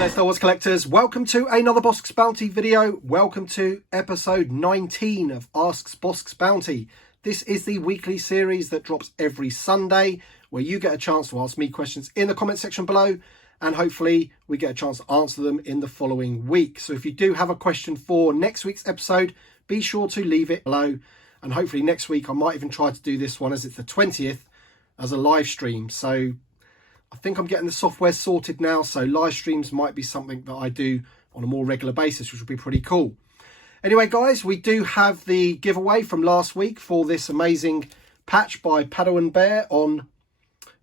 there, Star Wars collectors. Welcome to another Bossk's Bounty video. Welcome to episode 19 of Ask Bossk's Bounty. This is the weekly series that drops every Sunday, where you get a chance to ask me questions in the comment section below, and hopefully we get a chance to answer them in the following week. So if you do have a question for next week's episode, be sure to leave it below, and hopefully next week I might even try to do this one, as it's the 20th, as a live stream. So I think I'm getting the software sorted now, so live streams might be something that I do on a more regular basis, which would be pretty cool. Anyway, guys, we do have the giveaway from last week for this amazing patch by Padawanbear on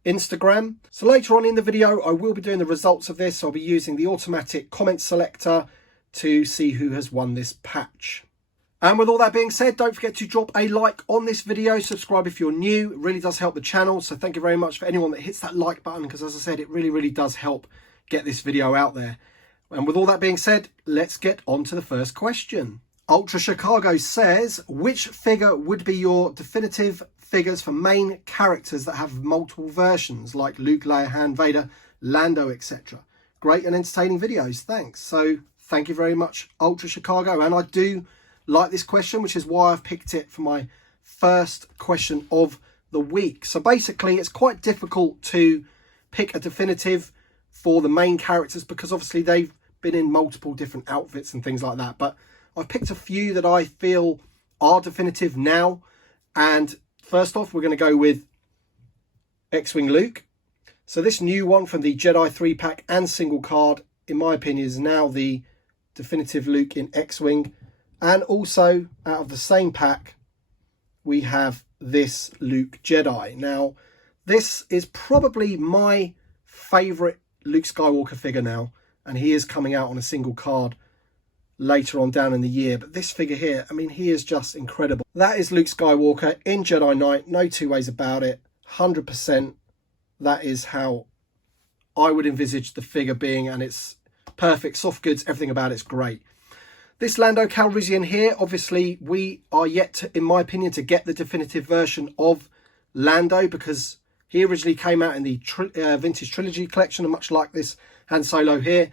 Instagram. So later on in the video, I will be doing the results of this. I'll be using the automatic comment selector to see who has won this patch. And with all that being said, don't forget to drop a like on this video, subscribe if you're new. It really does help the channel. So thank you very much for anyone that hits that like button, because as I said, it really does help get this video out there. And with all that being said, let's get on to the first question. Ultra Chicago says, which figure would be your definitive figures for main characters that have multiple versions, like Luke, Leia, Han, Vader, Lando, etc.? Great and entertaining videos, thanks. So thank you very much, Ultra Chicago. And I do like this question, which is why I've picked it for my first question of the week. So basically, it's quite difficult to pick a definitive for the main characters, because obviously they've been in multiple different outfits and things like that. But I've picked a few that I feel are definitive now. And first off, we're going to go with X-Wing Luke. So this new one from the Jedi 3-pack and single card, in my opinion, is now the definitive Luke in X-Wing. And also, out of the same pack, we have this Luke Jedi. Now, this is probably my favourite Luke Skywalker figure now, and he is coming out on a single card later on down in the year. But this figure here, I mean, he is just incredible. That is Luke Skywalker in Jedi Knight, no two ways about it, 100%. That is how I would envisage the figure being, and it's perfect, soft goods, everything about it's great. This Lando Calrissian here, obviously we are yet to, in my opinion, to get the definitive version of Lando, because he originally came out in the Vintage Trilogy collection, and much like this Han Solo here.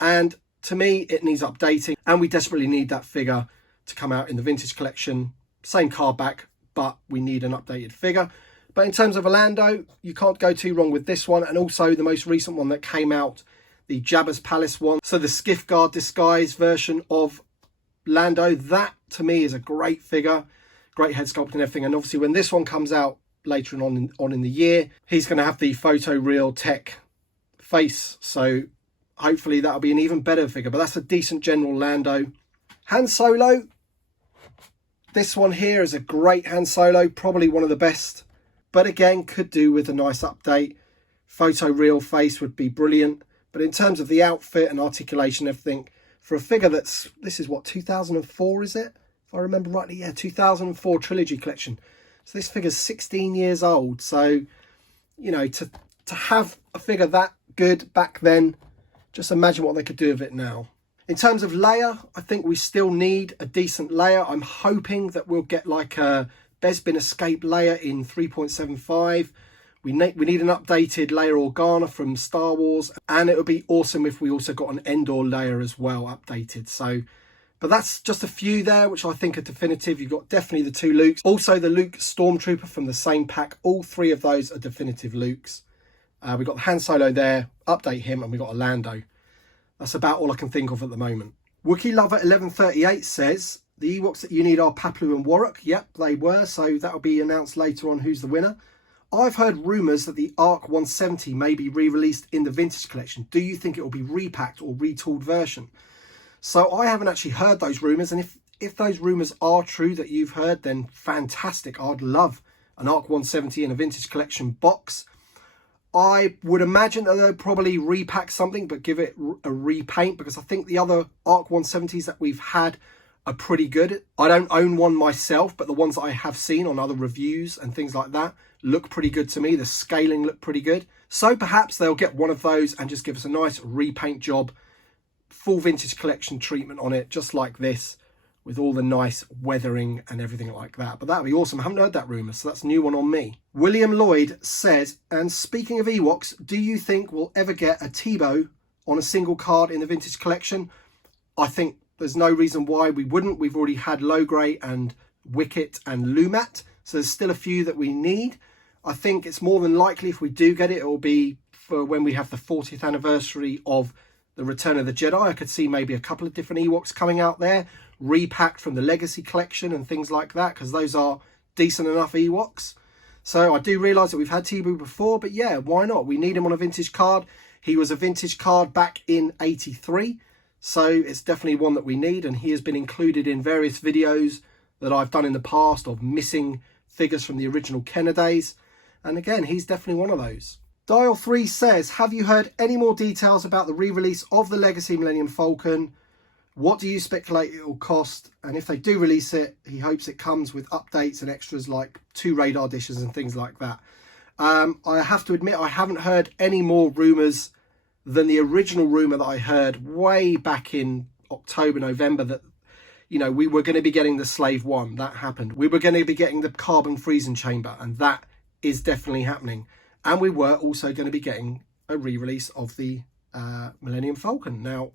And to me, it needs updating, and we desperately need that figure to come out in the Vintage collection. Same card back, but we need an updated figure. But in terms of a Lando, you can't go too wrong with this one, and also the most recent one that came out, the Jabba's Palace one. So the Skiff Guard disguise version of Lando, that to me is a great figure, great head sculpt and everything. And obviously when this one comes out later on in the year, he's going to have the photoreal tech face, so hopefully that'll be an even better figure. But that's a decent general Lando. Han Solo, this one here is a great Han Solo, probably one of the best, but again could do with a nice update. Photoreal face would be brilliant, but in terms of the outfit and articulation and everything, for a figure that's, this is what, 2004 is it? If I remember rightly, yeah, 2004 Trilogy collection. So this figure's 16 years old. So, you know, to have a figure that good back then, just imagine what they could do with it now. In terms of Leia, I think we still need a decent Leia. I'm hoping that we'll get like a Bespin Escape Leia in 3.75. We need an updated Leia Organa from Star Wars, and it would be awesome if we also got an Endor Leia as well updated. So, but that's just a few there, which I think are definitive. You've got definitely the two Lukes. Also the Luke Stormtrooper from the same pack. All three of those are definitive Lukes. We've got Han Solo there, update him, and we've got a Lando. That's about all I can think of at the moment. Wookiee Lover 1138 says, the Ewoks that you need are Paplu and Warwick. Yep, they were, so that'll be announced later on who's the winner. I've heard rumours that the ARC-170 may be re-released in the Vintage collection. Do you think it will be repacked or retooled version? So I haven't actually heard those rumours, and if those rumours are true that you've heard, then fantastic. I'd love an ARC-170 in a Vintage collection box. I would imagine that they'll probably repack something, but give it a repaint, because I think the other ARC-170s that we've had are pretty good. I don't own one myself, but the ones that I have seen on other reviews and things like that look pretty good to me. The scaling looked pretty good. So perhaps they'll get one of those and just give us a nice repaint job, full Vintage collection treatment on it, just like this, with all the nice weathering and everything like that. But that'd be awesome. I haven't heard that rumour, so that's a new one on me. William Lloyd says, and speaking of Ewoks, do you think we'll ever get a Tebow on a single card in the vintage collection, I think there's no reason why we wouldn't. We've already had Logray and Wicket and Lumat, so there's still a few that we need. I think it's more than likely if we do get it, it will be for when we have the 40th anniversary of the Return of the Jedi. I could see maybe a couple of different Ewoks coming out there, repacked from the Legacy collection and things like that, because those are decent enough Ewoks. So I do realise that we've had Tebu before, but yeah, why not? We need him on a vintage card. He was a vintage card back in 83, so it's definitely one that we need, and he has been included in various videos that I've done in the past of missing figures from the original Kenner days, and again, he's definitely one of those. Dial 3 says, have you heard any more details about the re-release of the Legacy Millennium Falcon? What do you speculate it will cost? And if they do release it, he hopes it comes with updates and extras like 2 radar dishes and things like that. I have to admit, I haven't heard any more rumours than the original rumour that I heard way back in October, November, that, you know, we were going to be getting the Slave 1. That happened. We were going to be getting the carbon freezing chamber, and that is definitely happening. And we were also going to be getting a re-release of the Millennium Falcon. Now,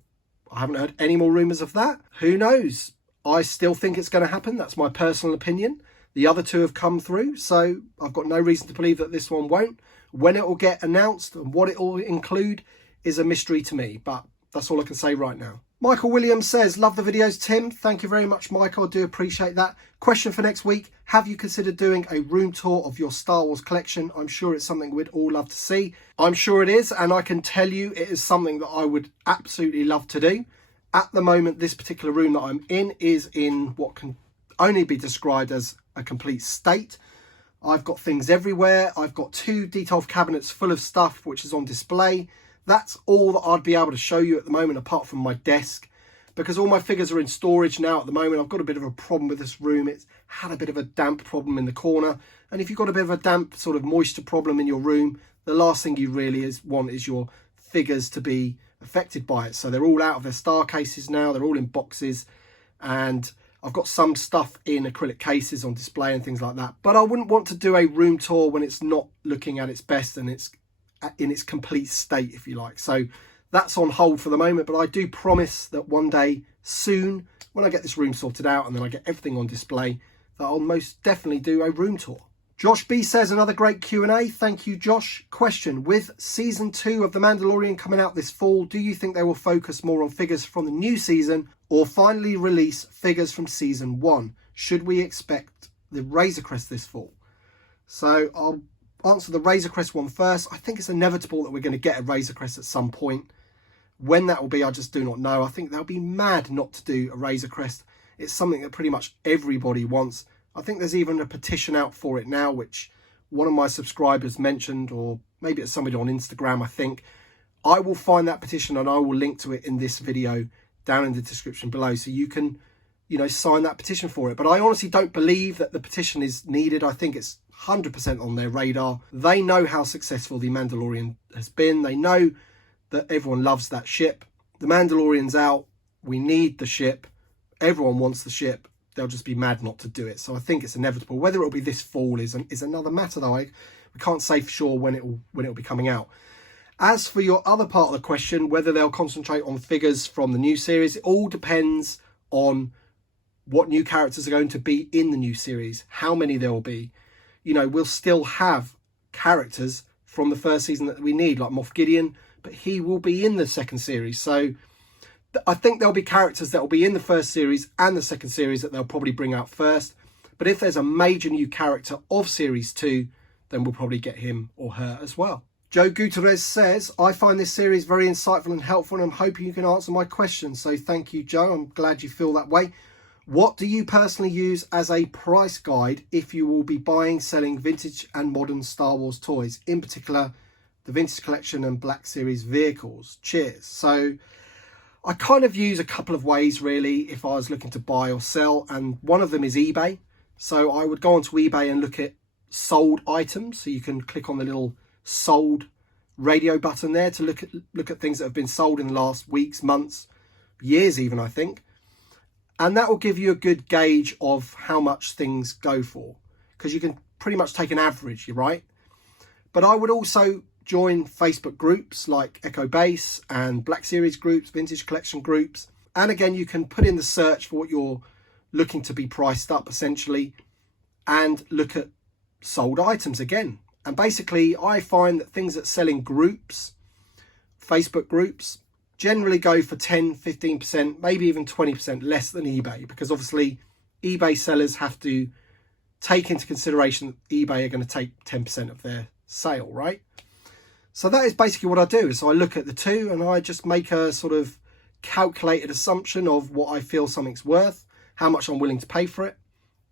I haven't heard any more rumours of that. Who knows? I still think it's going to happen. That's my personal opinion. The other two have come through, so I've got no reason to believe that this one won't. When it will get announced and what it will include is a mystery to me, but that's all I can say right now. Michael Williams says, love the videos, Tim. Thank you very much, Michael. I do appreciate that. Question for next week. Have you considered doing a room tour of your Star Wars collection? I'm sure it's something we'd all love to see. I'm sure it is, and I can tell you it is something that I would absolutely love to do. At the moment, this particular room that I'm in is in what can only be described as a complete state. I've got things everywhere. I've got 2 detailed cabinets full of stuff which is on display. That's all that I'd be able to show you at the moment, apart from my desk, because all my figures are in storage now at the moment. I've got a bit of a problem with this room. It's had a bit of a damp problem in the corner, and if you've got a bit of a damp sort of moisture problem in your room, the last thing you really want is your figures to be affected by it. So they're all out of their star cases now. They're all in boxes, and I've got some stuff in acrylic cases on display and things like that. But I wouldn't want to do a room tour when it's not looking at its best and it's in its complete state, if you like. So that's on hold for the moment, but I do promise that one day soon, when I get this room sorted out and then I get everything on display, that I'll most definitely do a room tour. Josh B says, another great Q&A. Thank you, Josh. Question, with season 2 of The Mandalorian coming out this fall, do you think they will focus more on figures from the new season or finally release figures from season 1? Should we expect the Raisa Crest this fall? So I'll answer the Raisa Crest one first. I think it's inevitable that we're going to get a Raisa Crest at some point. When that will be, I just do not know. I think they'll be mad not to do a Raisa Crest. It's something that pretty much everybody wants. I think there's even a petition out for it now, which one of my subscribers mentioned, or maybe it's somebody on Instagram, I think. I will find that petition and I will link to it in this video down in the description below, so you can, you know, sign that petition for it. But I honestly don't believe that the petition is needed. I think it's 100% on their radar. They know how successful the Mandalorian has been. They know that everyone loves that ship. The Mandalorian's out. We need the ship. Everyone wants the ship. They'll just be mad not to do it. So I think it's inevitable. Whether it'll be this fall is another matter, though. We can't say for sure when it'll be coming out. As for your other part of the question, whether they'll concentrate on figures from the new series, it all depends on what new characters are going to be in the new series, how many there will be. You know, we'll still have characters from the first season that we need, like Moff Gideon, but he will be in the second series. So I think there'll be characters that will be in the first series and the second series that they'll probably bring out first. But if there's a major new character of series 2, then we'll probably get him or her as well. Joe Gutierrez says, I find this series very insightful and helpful, and I'm hoping you can answer my questions. So thank you, Joe. I'm glad you feel that way. What do you personally use as a price guide if you will be buying, selling vintage and modern Star Wars toys, in particular the Vintage Collection and Black Series vehicles? Cheers. So I kind of use a couple of ways really if I was looking to buy or sell, and one of them is eBay. So I would go onto eBay and look at sold items. So you can click on the little sold radio button there to look at things that have been sold in the last weeks, months, years even, I think. And that will give you a good gauge of how much things go for, because you can pretty much take an average, right? But I would also join Facebook groups like Echo Base and Black Series groups, Vintage Collection groups. And again, you can put in the search for what you're looking to be priced up essentially, and look at sold items again. And basically I find that things that sell in groups, Facebook groups, generally go for 10, 15%, maybe even 20% less than eBay, because obviously eBay sellers have to take into consideration that eBay are going to take 10% of their sale, right? So that is basically what I do. So I look at the two and I just make a sort of calculated assumption of what I feel something's worth, how much I'm willing to pay for it.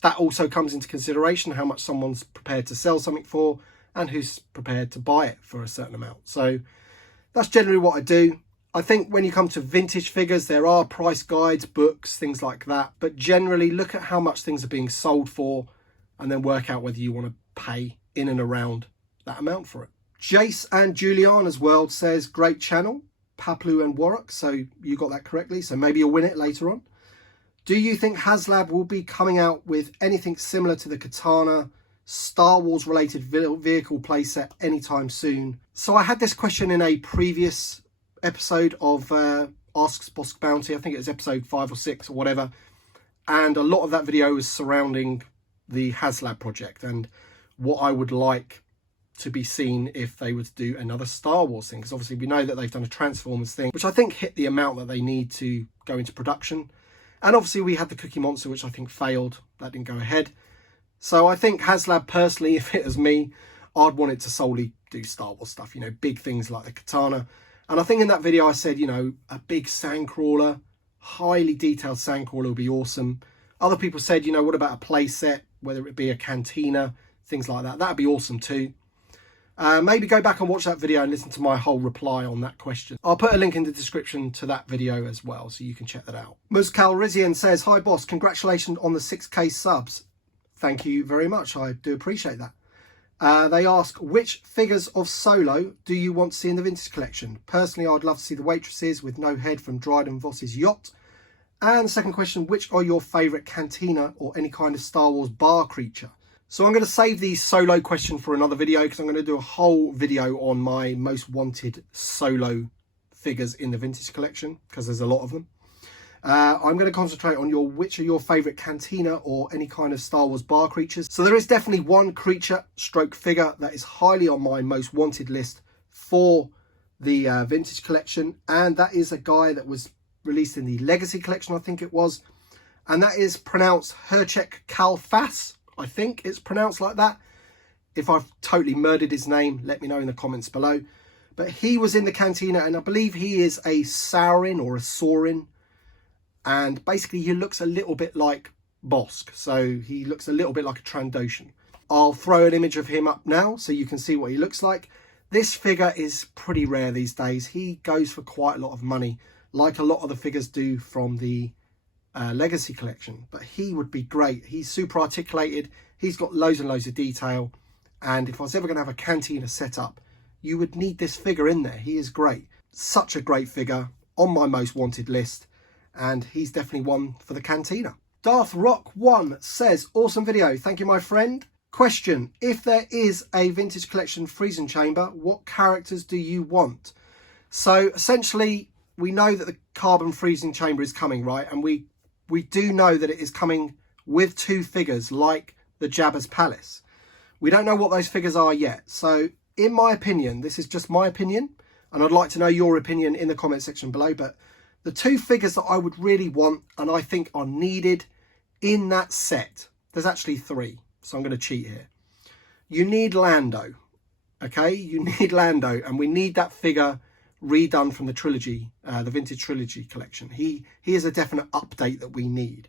That also comes into consideration how much someone's prepared to sell something for and who's prepared to buy it for a certain amount. So that's generally what I do. I think when you come to vintage figures, there are price guides, books, things like that. But generally look at how much things are being sold for and then work out whether you want to pay in and around that amount for it. Jace and Juliana's World says, great channel, Paplu and Warwick. So you got that correctly. So maybe you'll win it later on. Do you think HASLAB will be coming out with anything similar to the Katana Star Wars related vehicle playset anytime soon? So I had this question in a previous episode of Ask Bossk Bounty. I think it was episode 5 or 6 or whatever. And a lot of that video was surrounding the HASLAB project and what I would like to be seen if they were to do another Star Wars thing. Because obviously we know that they've done a Transformers thing, which I think hit the amount that they need to go into production. And obviously we had the Cookie Monster, which I think failed. That didn't go ahead. So I think HASLAB, personally, if it was me, I'd want it to solely do Star Wars stuff, you know, big things like the Katana. And I think in that video I said, you know, a big sandcrawler, highly detailed sandcrawler would be awesome. Other people said, you know, what about a play set, whether it be a cantina, things like that. That'd be awesome too. Maybe go back and watch that video and listen to my whole reply on that question. I'll put a link in the description to that video as well, so you can check that out. Mus Calrissian says, hi boss, congratulations on the 6K subs. Thank you very much. I do appreciate that. They ask, which figures of Solo do you want to see in the vintage collection? Personally, I'd love to see the waitresses with no head from Dryden Voss's yacht. And second question, which are your favourite cantina or any kind of Star Wars bar creature? So I'm going to save the Solo question for another video, because I'm going to do a whole video on my most wanted Solo figures in the vintage collection, because there's a lot of them. I'm going to concentrate on which are your favourite cantina or any kind of Star Wars bar creatures. So there is definitely one creature stroke figure that is highly on my most wanted list for the vintage collection, and that is a guy that was released in the Legacy collection, I think it was, and that is pronounced Herchek Kalfas. I think it's pronounced like that. If I've totally murdered his name, let me know in the comments below. But he was in the cantina, and I believe he is a Saurin or a Saurin. And basically he looks a little bit like Bossk. So he looks a little bit like a Trandoshan. I'll throw an image of him up now so you can see what he looks like. This figure is pretty rare these days. He goes for quite a lot of money, like a lot of the figures do from the Legacy collection, but he would be great. He's super articulated, he's got loads and loads of detail, and if I was ever going to have a cantina set up, you would need this figure in there. He is great, such a great figure, on my most wanted list, and he's definitely one for the cantina. Darth Rock 1 says, awesome video, thank you my friend. Question, if there is a vintage collection freezing chamber, what characters do you want? So essentially we know that the carbon freezing chamber is coming, right? And we do know that it is coming with 2 figures like the Jabba's Palace. We don't know what those figures are yet. So in my opinion, this is just my opinion, and I'd like to know your opinion in the comment section below, but the 2 figures that I would really want and I think are needed in that set, there's actually 3, so I'm going to cheat here. You need Lando, okay? You need Lando, and we need that figure redone from the trilogy, the vintage trilogy collection. He is a definite update that we need.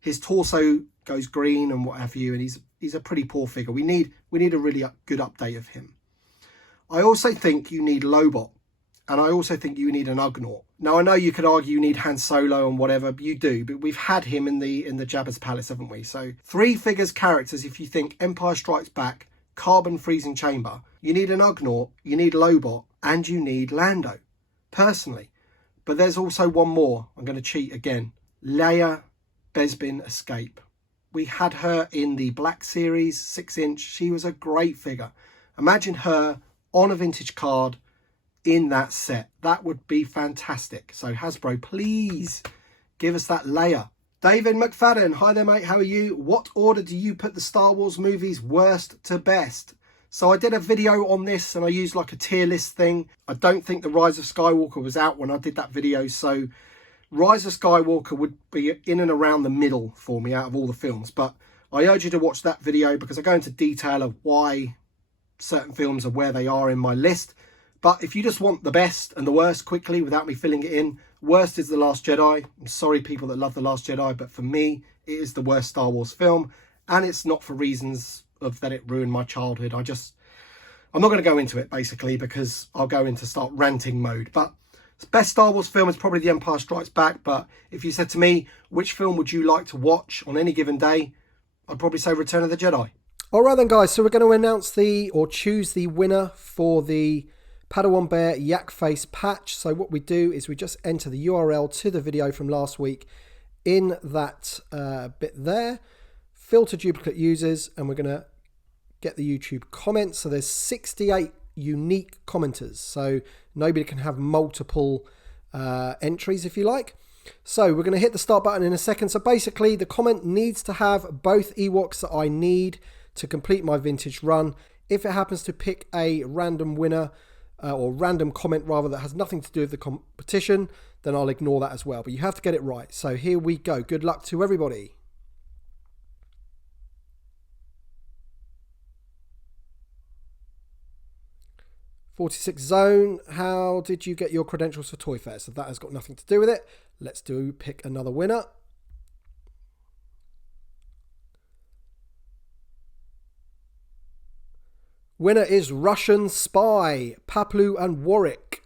His torso goes green and what have you, and he's a pretty poor figure. We need a really good update of him. I also think you need Lobot, and I also think you need an Ugnaught. Now I know you could argue you need Han Solo and whatever, you do, but we've had him in the Jabba's Palace, haven't we? So 3 figures characters. If you think Empire Strikes Back, carbon freezing chamber, you need an Ugnaught, you need Lobot, and you need Lando, personally. But there's also one more. I'm going to cheat again. Leia Bespin Escape. We had her in the Black Series 6-inch. She was a great figure. Imagine her on a vintage card in that set. That would be fantastic. So Hasbro, please give us that layer. David McFadden, hi there mate, how are you? What order do you put the Star Wars movies worst to best? So I did a video on this and I used like a tier list thing. I don't think the Rise of Skywalker was out when I did that video, so Rise of Skywalker would be in and around the middle for me out of all the films. But I urge you to watch that video because I go into detail of why certain films are where they are in my list. But if you just want the best and the worst quickly without me filling it in, worst is The Last Jedi. I'm sorry people that love The Last Jedi, but for me, it is the worst Star Wars film. And it's not for reasons of that it ruined my childhood. I'm not going to go into it basically because I'll go into start ranting mode. But the best Star Wars film is probably The Empire Strikes Back. But if you said to me, which film would you like to watch on any given day? I'd probably say Return of the Jedi. All right then guys, so we're going to announce choose the winner for the Padawanbear Yak Face patch. So what we do is we just enter the URL to the video from last week in that bit there, filter duplicate users, and we're going to get the YouTube comments. So there's 68 unique commenters, so nobody can have multiple entries if you like. So we're going to hit the start button in a second. So basically the comment needs to have both Ewoks that I need to complete my vintage run. If it happens to pick a random winner or random comment rather that has nothing to do with the competition, then I'll ignore that as well. But you have to get it right. So here we go. Good luck to everybody. '46 Zone, how did you get your credentials for Toy Fair? So that has got nothing to do with it. Let's pick another winner. Winner is Russian Spy, Paplu and Warwick.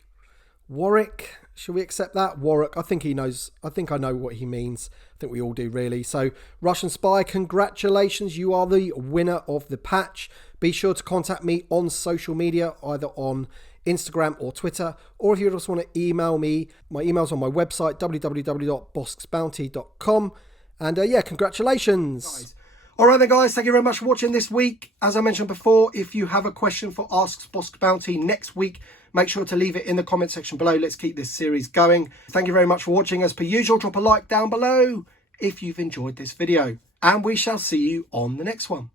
Warwick, should we accept that? Warwick, I think he knows. I think I know what he means. I think we all do really. So Russian Spy, congratulations. You are the winner of the patch. Be sure to contact me on social media, either on Instagram or Twitter, or if you just want to email me, my email's on my website, www.bosksbounty.com. And yeah, congratulations. Nice. All right then guys, thank you very much for watching this week. As I mentioned before, if you have a question for Ask Bossk Bounty next week, make sure to leave it in the comment section below. Let's keep this series going. Thank you very much for watching. As per usual, drop a like down below if you've enjoyed this video. And we shall see you on the next one.